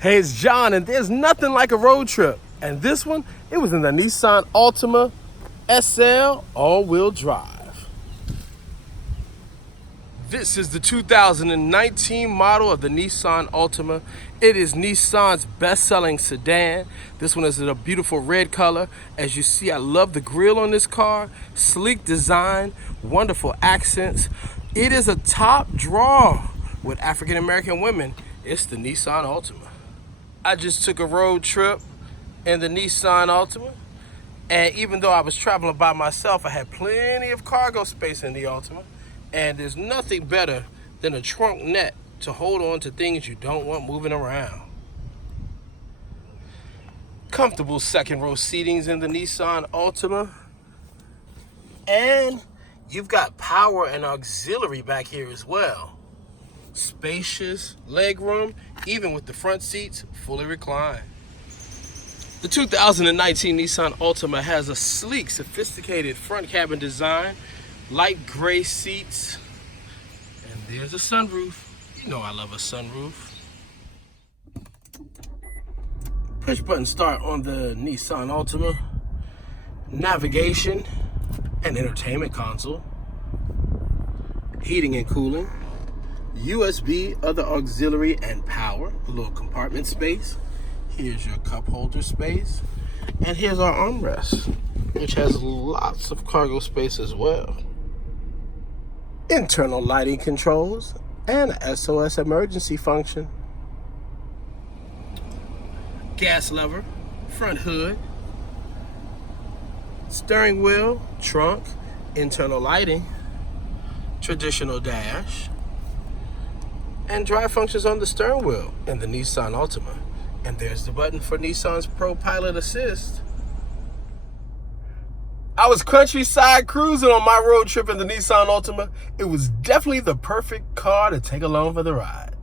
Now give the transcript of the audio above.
Hey, it's John, and there's nothing like a road trip. And this one, it was in the Nissan Altima SL all-wheel drive. This is the 2019 model of the Nissan Altima. It is Nissan's best-selling sedan. This one is in a beautiful red color. As you see, I love the grille on this car. Sleek design, wonderful accents. It is a top draw with African-American women. It's the Nissan Altima. I just took a road trip in the Nissan Altima, and even though I was traveling by myself, I had plenty of cargo space in the Altima, and there's nothing better than a trunk net to hold on to things you don't want moving around. Comfortable second row seatings in the Nissan Altima, and you've got power and auxiliary back here as well. Spacious legroom, even with the front seats fully reclined. The 2019 Nissan Altima has a sleek, sophisticated front cabin design, light gray seats, and there's a sunroof. You know I love a sunroof. Push button start on the Nissan Altima. Navigation and entertainment console. Heating and cooling. USB, other auxiliary, and power. A little compartment space. Here's your cup holder space. And here's our armrest, which has lots of cargo space as well. Internal lighting controls and SOS emergency function. Gas lever, front hood, steering wheel, trunk, internal lighting, traditional dash, and drive functions on the steering wheel in the Nissan Altima. And there's the button for Nissan's Pro Pilot Assist. I was countryside cruising on my road trip in the Nissan Altima. It was definitely the perfect car to take along for the ride.